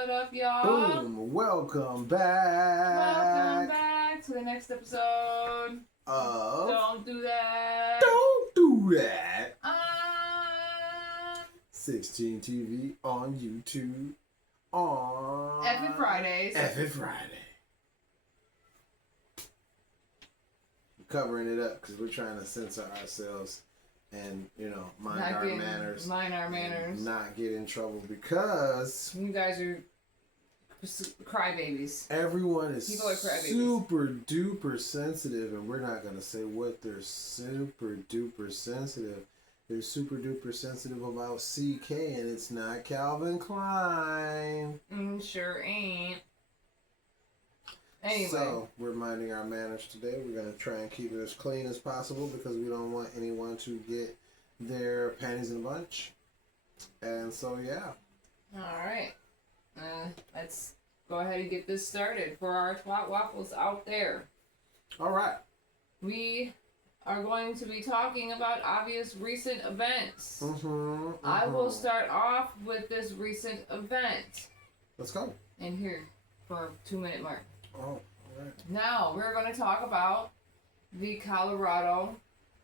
What up, y'all? Boom! Welcome back. Welcome back to the next episode. Of Don't do that. Don't do that. 16 TV on YouTube on Every Fridays. Every Friday. Covering it up because we're trying to censor ourselves and mind our manners. Mind our manners. Not get in trouble because you guys are crybabies. Everyone is People are crybabies. super duper sensitive, and we're not gonna say what they're super duper sensitive. They're super duper sensitive about CK, and it's not Calvin Klein. Sure ain't. Anyway. So, we're minding our manners today. We're going to try and keep it as clean as possible because we don't want anyone to get their panties in a bunch. And so, yeah. Alright. Let's go ahead and get this started for our Twat Waffles out there. Alright. We are going to be talking about obvious recent events. I will start off with this recent event. Let's go. And here for a 2-minute mark. Oh, all right. Now we're going to talk about the Colorado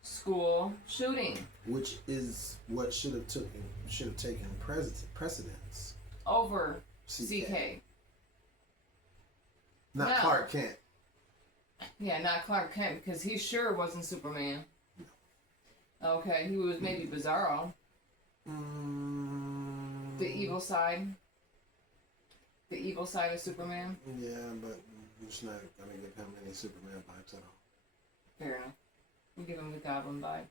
school shooting, which is what should have taken precedence over CK. Not now, Clark Kent. Yeah, not Clark Kent because he sure wasn't Superman. Okay, he was maybe Bizarro. The evil side. The evil side of Superman. Yeah, but I'm just not gonna give him any Superman vibes at all. Fair enough. We give him the Goblin vibe.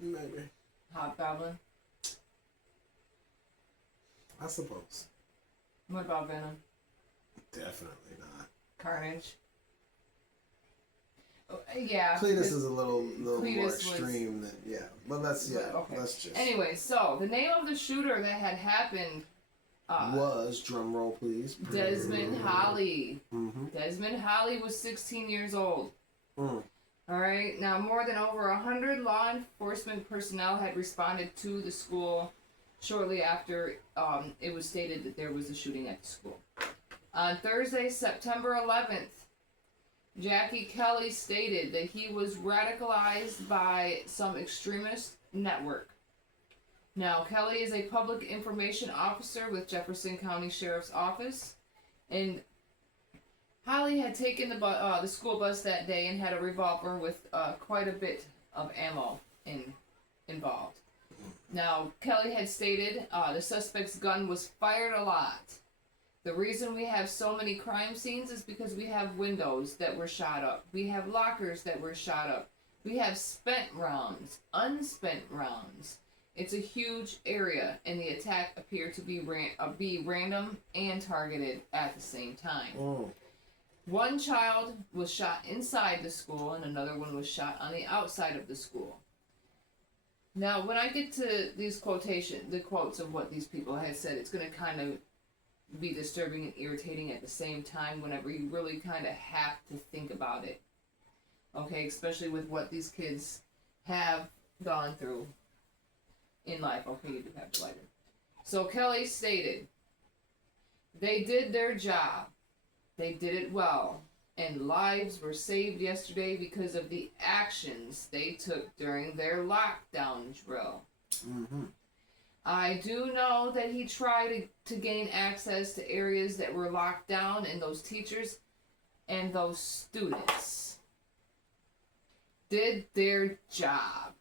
Maybe. Hobgoblin. I suppose. What about Venom? Definitely not. Carnage. Oh, yeah. Cletus is a little more extreme than But let's okay. Let's just. Anyway, so the name of the shooter that had happened was, drum roll please, Desmond Holly. Desmond Holly was 16 years old. Alright, now more than over 100 law enforcement personnel had responded to the school shortly after it was stated that there was a shooting at the school. On Thursday, September 11th, Jackie Kelly stated that he was radicalized by some extremist network. Now, Kelly is a public information officer with Jefferson County Sheriff's Office, and Holly had taken the school bus that day and had a revolver with quite a bit of ammo involved. Now, Kelly had stated the suspect's gun was fired a lot. The reason we have so many crime scenes is because we have windows that were shot up. We have lockers that were shot up. We have spent rounds, unspent rounds. It's a huge area, and the attack appeared to be random and targeted at the same time. One child was shot inside the school, and another one was shot on the outside of the school. Now, when I get to these the quotes of what these people had said, it's going to kind of be disturbing and irritating at the same time whenever you really kind of have to think about it. Okay, especially with what these kids have gone through in life. Okay, you do have to light it. So Kelly stated, they did their job. They did it well. And lives were saved yesterday because of the actions they took during their lockdown drill. I do know that he tried to gain access to areas that were locked down, and those teachers and those students did their job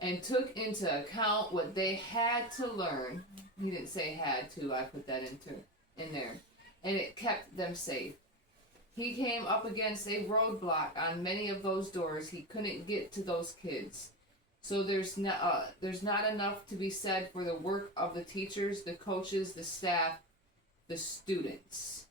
and took into account what they had to learn. He didn't say had to, I put that in there. And it kept them safe. He came up against a roadblock on many of those doors. He couldn't get to those kids. So there's not enough to be said for the work of the teachers, the coaches, the staff, the students.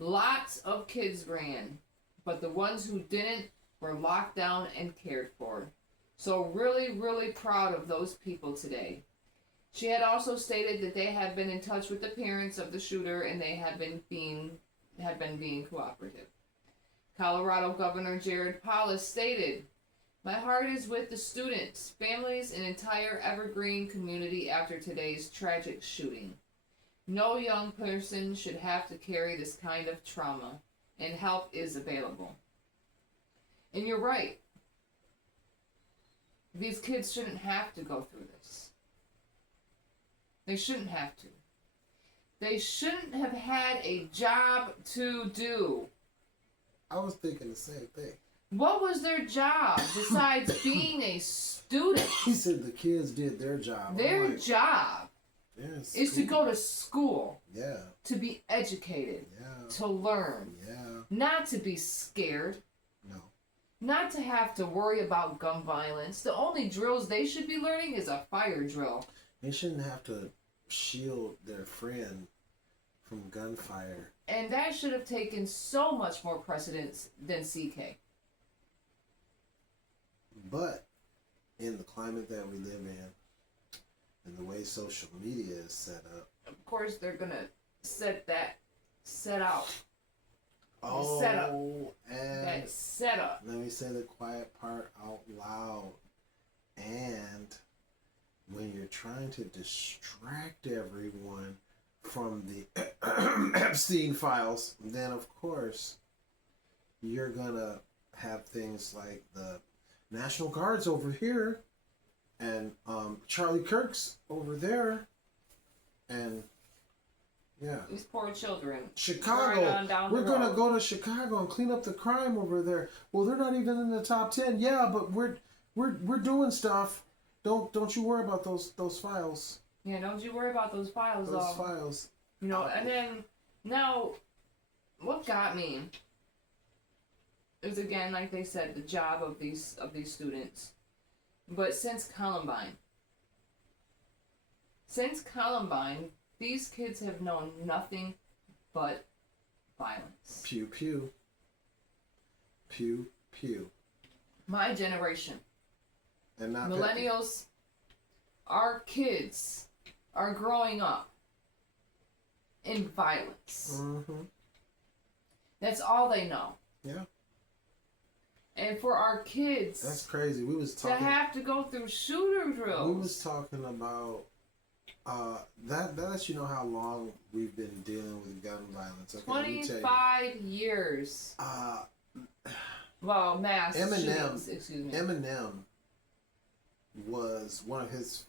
Lots of kids ran, but the ones who didn't were locked down and cared for. So really, really proud of those people today. She had also stated that they had been in touch with the parents of the shooter and they had been being cooperative. Colorado Governor Jared Polis stated My heart is with the students, families, and entire Evergreen community after today's tragic shooting. No young person should have to carry this kind of trauma, and help is available. And you're right. These kids shouldn't have to go through this. They shouldn't have to. They shouldn't have had a job to do. I was thinking the same thing. What was their job besides being a student? He said the kids did their job. Their job is to go to school. Yeah. To be educated. Yeah. To learn. Yeah. Not to be scared. No. Not to have to worry about gun violence. The only drills they should be learning is a fire drill. They shouldn't have to shield their friend from gunfire. And that should have taken so much more precedence than CK. But in the climate that we live in and the way social media is set up, of course they're gonna set out. Oh, set up. And that setup. Let me say the quiet part out loud. And when you're trying to distract everyone from the Epstein files, then of course you're gonna have things like the National Guard's over here and Charlie Kirk's over there, and yeah, These poor children. Chicago, we're gonna go to Chicago and clean up the crime over there. Well, they're not even in the top 10. Yeah, but we're doing stuff. Don't you worry about those files. Yeah, don't you worry about those files. Those files. You know, and then now, what got me is, again, like they said, the job of these students. But since Columbine, these kids have known nothing but violence. Pew pew. Pew pew. My generation, and not millennials, our kids are growing up in violence. Mm-hmm. That's all they know. Yeah. And for our kids, that's crazy. We was talking to have to go through shooter drills. We was talking about that lets you know how long we've been dealing with gun violence. Okay, 25 years. Well, mass shootings, excuse me. Eminem was one of his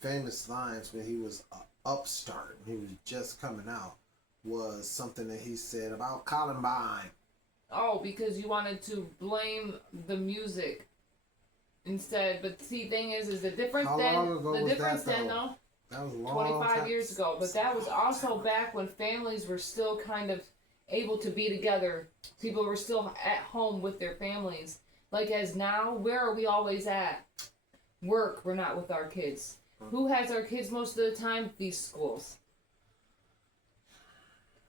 famous lines when he was an upstart, when he was just coming out, was something that he said about Columbine. Oh, because you wanted to blame the music instead. But see, thing is the difference then. How long ago was that, though? That was a long 25 years ago. But that was also back when families were still kind of able to be together. People were still at home with their families. Like as now, where are we always at? Work. We're not with our kids. Who has our kids most of the time? These schools.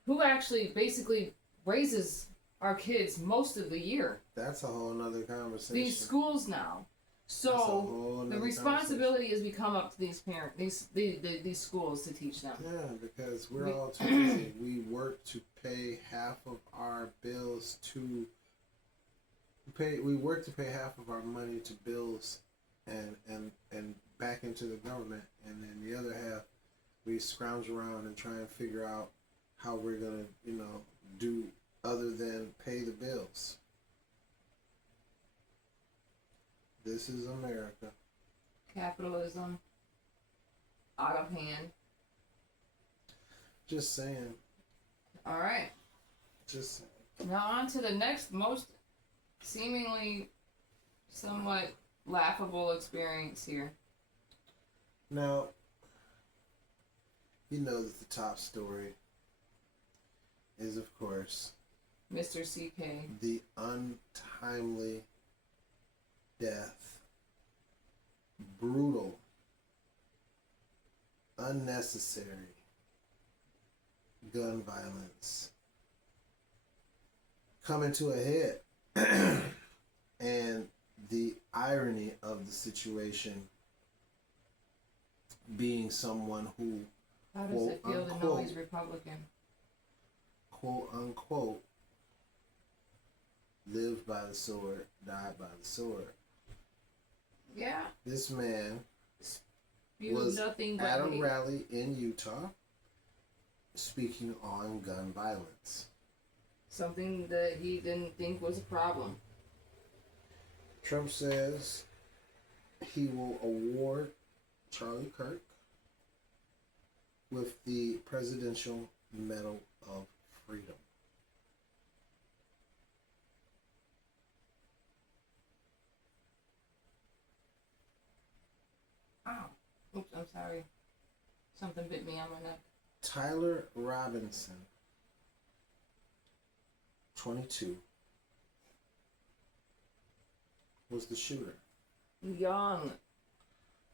Who actually basically raises our kids most of the year? That's a whole nother conversation. These schools now. So the responsibility has become up to these parents, these schools to teach them. Yeah, because we're all too busy. We work to pay half of our bills to pay. We work to pay half of our money to bills, and back into the government, and then the other half we scrounge around and try and figure out how we're gonna, do other than pay the bills. This is America. Capitalism. Out of hand. Just saying. All right. Just saying. Now on to the next most seemingly somewhat laughable experience here. Now, you know that the top story is, of course, Mr. CK. The untimely death. Brutal. Unnecessary gun violence coming to a head. And the irony of the situation being someone who, how does it feel to know he's Republican? Quote unquote, lived by the sword, died by the sword. Yeah. This man was nothing but at a rally in Utah speaking on gun violence. Something that he didn't think was a problem. Trump says he will award Charlie Kirk with the Presidential Medal of Freedom. Ow. Oops, I'm sorry. Something bit me on my neck. Tyler Robinson, 22, was the shooter. Young.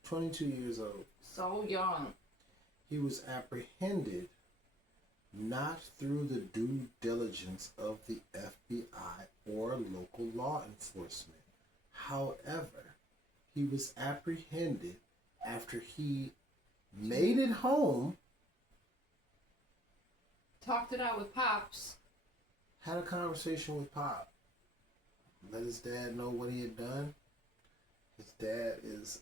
22 years old. So young. He was apprehended not through the due diligence of the FBI or local law enforcement. However, he was apprehended after he made it home, talked it out with Pops, had a conversation with Pop, let his dad know what he had done. His dad is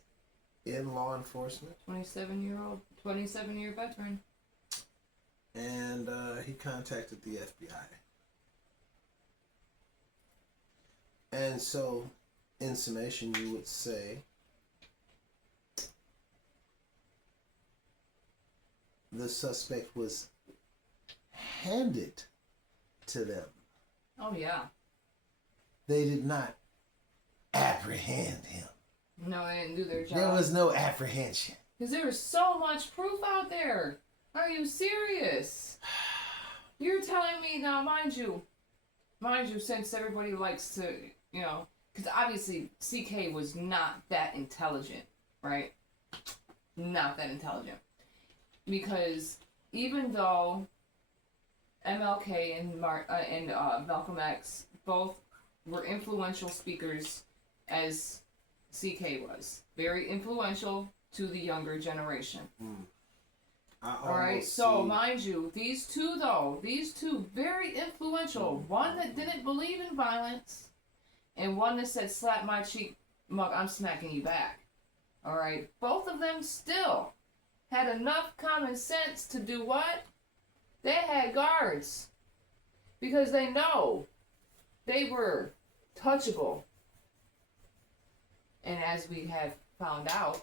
in law enforcement. 27-year veteran. And he contacted the FBI. And so, in summation, you would say the suspect was handed to them. Oh, yeah. They did not apprehend him. No, they didn't do their job. There was no apprehension. Because there was so much proof out there. Are you serious? You're telling me now, mind you, since everybody likes to, because obviously CK was not that intelligent, right? Not that intelligent. Because even though MLK and Malcolm X both were influential speakers, as CK was, very influential to the younger generation. All right, so mind you, these two very influential. One that didn't believe in violence, and one that said, "Slap my cheek, mug, I'm smacking you back." All right, both of them still had enough common sense to do what? They had guards because they know they were touchable. And as we have found out,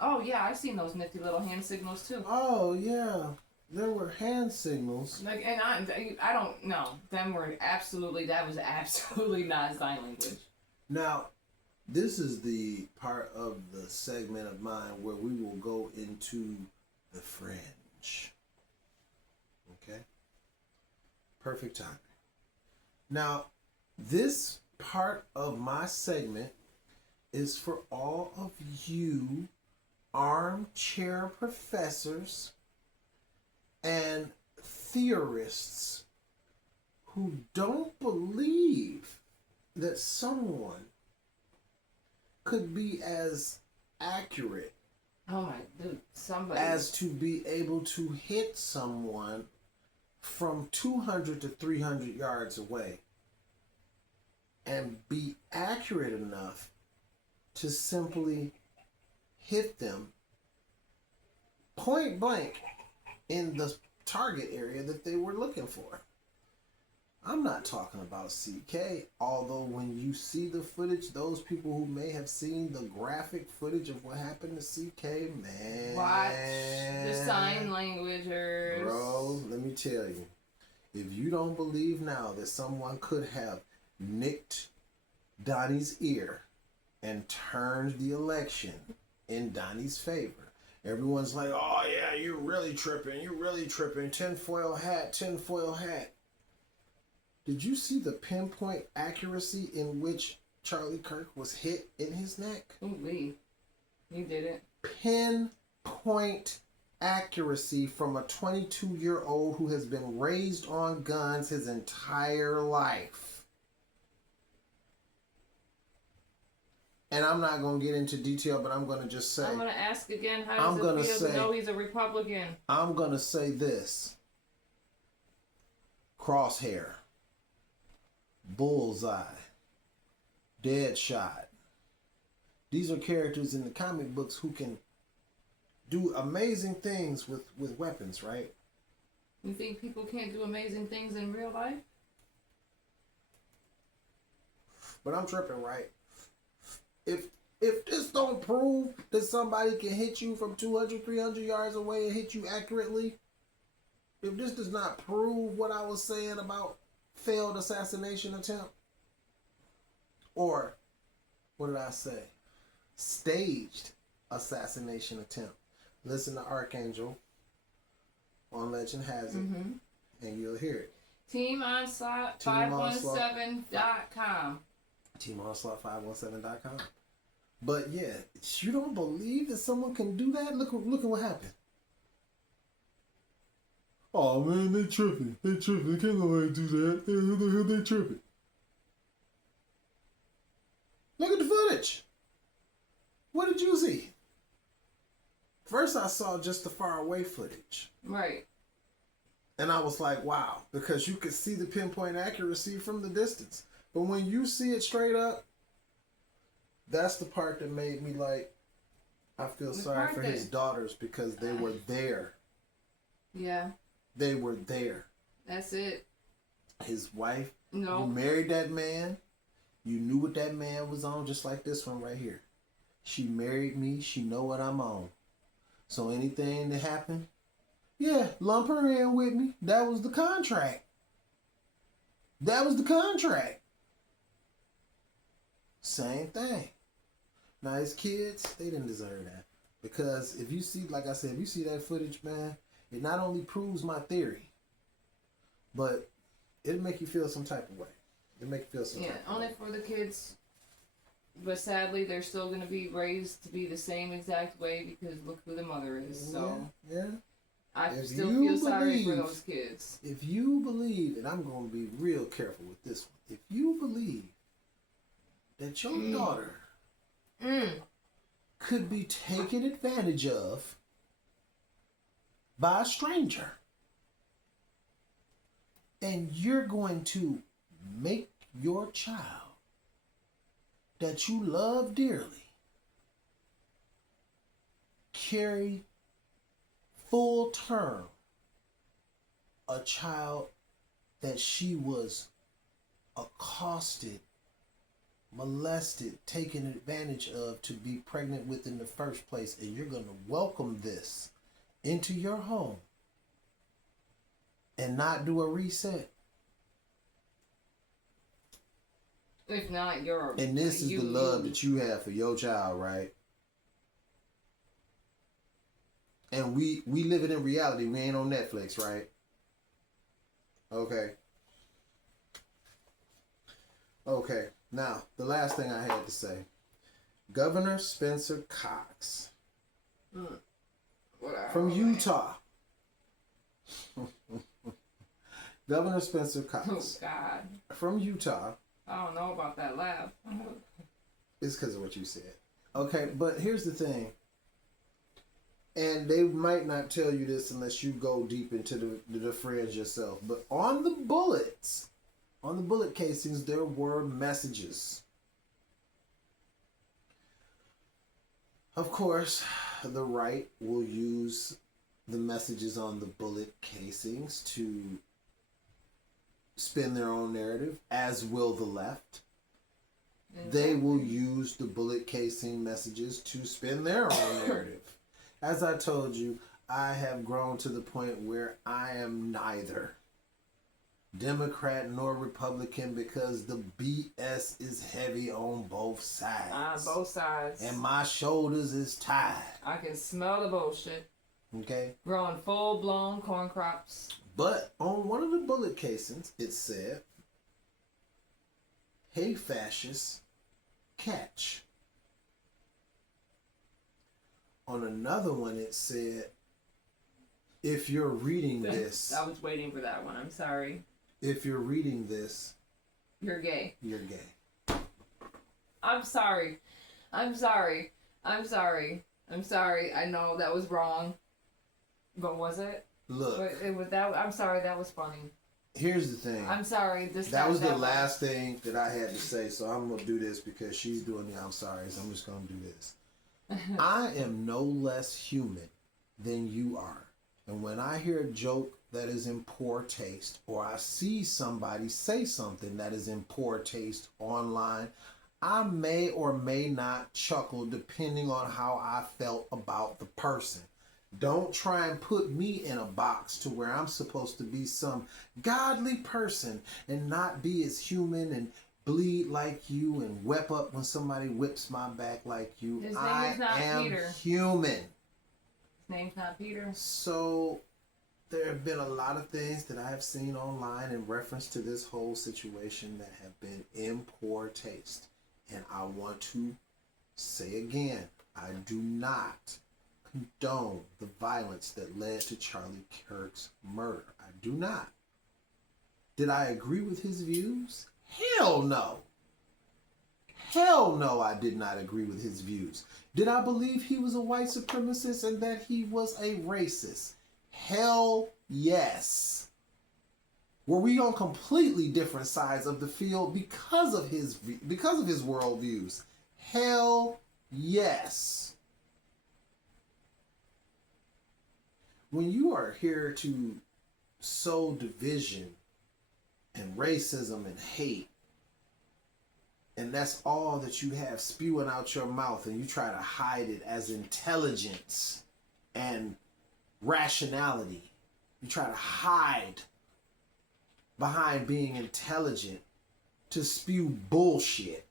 oh yeah, I've seen those nifty little hand signals too. Oh yeah, there were hand signals. Like, and I don't know. That was absolutely not sign language. Now, this is the part of the segment of mine where we will go into the fringe. Okay? Perfect timing. Now, this part of my segment is for all of you armchair professors and theorists who don't believe that someone could be as accurate as to be able to hit someone from 200 to 300 yards away and be accurate enough to simply hit them point blank in the target area that they were looking for. I'm not talking about CK, although when you see the footage, those people who may have seen the graphic footage of what happened to CK, man. Watch the sign languagers. Bro, let me tell you, if you don't believe now that someone could have nicked Donnie's ear and turned the election in Donnie's favor, everyone's like, oh yeah, you're really tripping, tinfoil hat. Did you see the pinpoint accuracy in which Charlie Kirk was hit in his neck? Ooh-wee. You did it. Pinpoint accuracy from a 22-year-old who has been raised on guns his entire life. And I'm not going to get into detail, but I'm going to just say... I'm going to ask again, how does it feel to know he's a Republican? I'm going to say this. Crosshair. Bullseye. Deadshot. These are characters in the comic books who can do amazing things with weapons, right? You think people can't do amazing things in real life? But I'm tripping, right? If this don't prove that somebody can hit you from 200, 300 yards away and hit you accurately, if this does not prove what I was saying about failed assassination attempt, or what did I say? Staged assassination attempt. Listen to Archangel on Legend Has It, and you'll hear it. TeamOnslaught517.com. TeamOnslaught517.com. But yeah, you don't believe that someone can do that? Look at what happened. Oh man, they tripping. They tripping. They can't nobody do that. They tripping. Look at the footage. What did you see? First I saw just the far away footage. Right. And I was like, wow, because you could see the pinpoint accuracy from the distance. But when you see it straight up, that's the part that made me like, I feel sorry for his daughters because they were there. Yeah. They were there. That's it. His wife. No. You married that man. You knew what that man was on, just like this one right here. She married me. She know what I'm on. So anything that happened, yeah, lump her in with me. That was the contract. That was the contract. Same thing. Now his kids, they didn't deserve that. Because if you see, like I said, if you see that footage, man, it not only proves my theory, but it'll make you feel some type of way. It'll make you feel some type of way. Yeah, only for the kids. But sadly, they're still going to be raised to be the same exact way because look who the mother is. So yeah. I still feel sorry for those kids. If you believe, and I'm going to be real careful with this one, if you believe that your daughter could be taken advantage of by a stranger, and you're going to make your child that you love dearly carry full term a child that she was accosted, molested, taken advantage of to be pregnant with in the first place, and you're going to welcome this into your home and not do a reset. If not, you're... And this is the love that you have for your child, right? And we living in reality. We ain't on Netflix, right? Okay. Okay. Now, the last thing I had to say. Governor Spencer Cox. From Utah. Governor Spencer Cox. Oh, God. From Utah. I don't know about that laugh. It's because of what you said. Okay, but here's the thing. And they might not tell you this unless you go deep into the fringe yourself. But on the bullets, on the bullet casings, there were messages. Of course, the right will use the messages on the bullet casings to spin their own narrative, as will the left. Exactly. They will use the bullet casing messages to spin their own narrative. As I told you, I have grown to the point where I am neither Democrat nor Republican because the BS is heavy on both sides. Both sides. And my shoulders is tired. I can smell the bullshit. Okay. Growing full-blown corn crops. But on one of the bullet casings, it said, "Hey fascists, catch." On another one, it said, "If you're reading this..." I was waiting for that one. I'm sorry. "If you're reading this... you're gay. You're gay." I'm sorry. I'm sorry. I'm sorry. I'm sorry. I know that was wrong. But was it? Look. It was that. I'm sorry. That was funny. Here's the thing. I'm sorry. That was the last thing that I had to say, so I'm going to do this because she's doing the I'm sorry, so I'm just going to do this. I am no less human than you are. And when I hear a joke that is in poor taste, or I see somebody say something that is in poor taste online, I may or may not chuckle depending on how I felt about the person. Don't try and put me in a box to where I'm supposed to be some godly person and not be as human and bleed like you and whip up when somebody whips my back like you. His name is not Peter. Human. His name's not Peter. So there have been a lot of things that I have seen online in reference to this whole situation that have been in poor taste. And I want to say again, I do not condone the violence that led to Charlie Kirk's murder. I do not. Did I agree with his views? Hell no. Hell no, I did not agree with his views. Did I believe he was a white supremacist and that he was a racist? Hell yes. Were we on completely different sides of the field because of his worldviews? Hell yes. When you are here to sow division and racism and hate, and that's all that you have spewing out your mouth, and you try to hide it as intelligence and rationality, you try to hide behind being intelligent to spew bullshit.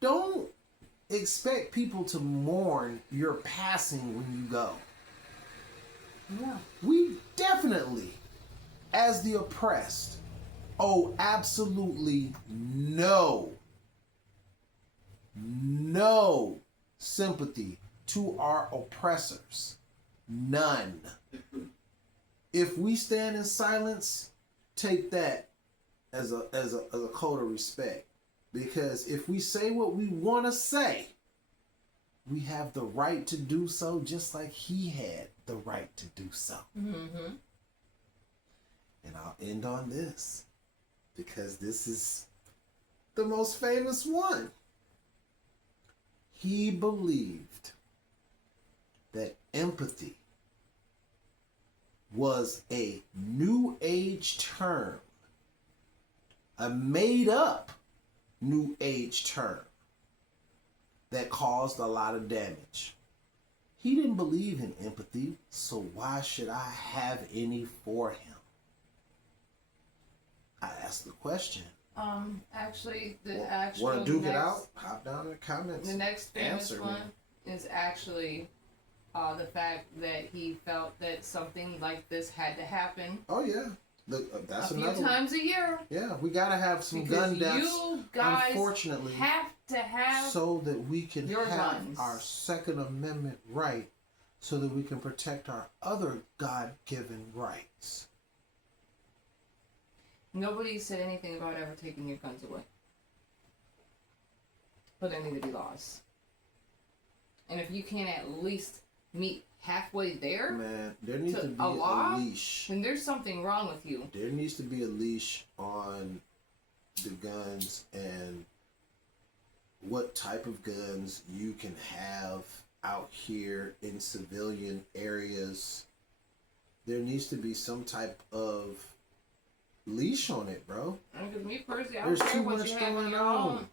Don't expect people to mourn your passing when you go. Yeah. We definitely, as the oppressed, owe absolutely no sympathy to our oppressors. None. If we stand in silence, take that as a code of respect. Because if we say what we want to say, we have the right to do so, just like he had the right to do so. Mm-hmm. And I'll end on this, because this is the most famous one. He believed that empathy was a new age term, a made up new age term that caused a lot of damage. He didn't believe in empathy, so why should I have any for him? I asked the question. Actually, want to duke it out? Hop down in the comments. The next famous one is actually the fact that he felt that something like this had to happen. Oh yeah, that's a few another times a year. Yeah, we gotta have some gun deaths. You guys, unfortunately, have to have so that we can have guns. Our Second Amendment right, so that we can protect our other God-given rights. Nobody said anything about ever taking your guns away. But there need to be laws. And if you can't at least meet halfway there, man, there needs to be a leash. Then there's something wrong with you. There needs to be a leash on the guns and what type of guns you can have out here in civilian areas. There needs to be some type of leash on it, bro. Because me personally, I don't care what you have in your own.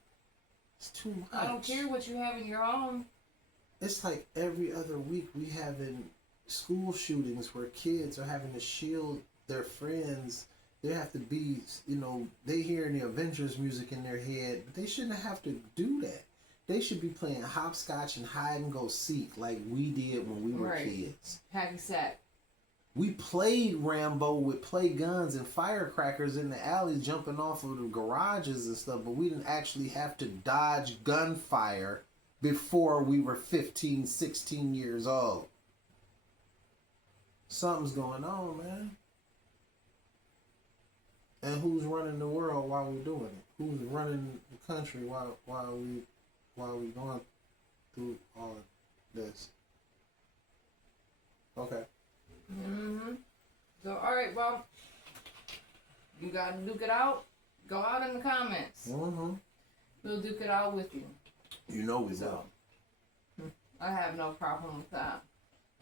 It's too much. I don't care what you have in your own. It's like every other week we having school shootings where kids are having to shield their friends. They have to be, they hearing the Avengers music in their head, but they shouldn't have to do that. They should be playing hopscotch and hide and go seek like we did when we were kids. Hacky sack. We played Rambo with play guns and firecrackers in the alleys jumping off of the garages and stuff, but we didn't actually have to dodge gunfire before we were 15, 16 years old. Something's going on, man. And who's running the world while we're doing it? Who's running the country while we going through all of this? Okay. Mm-hmm. So, all right, well, you gotta duke it out, go out in the comments. We'll duke it out with you. You know we will. I have no problem with that.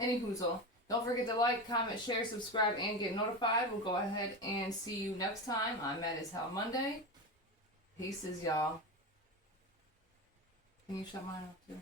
Anywhoozle, don't forget to like, comment, share, subscribe, and get notified. We'll go ahead and see you next time on Mad as Hell Monday. Pieces, y'all. Can you shut mine off too?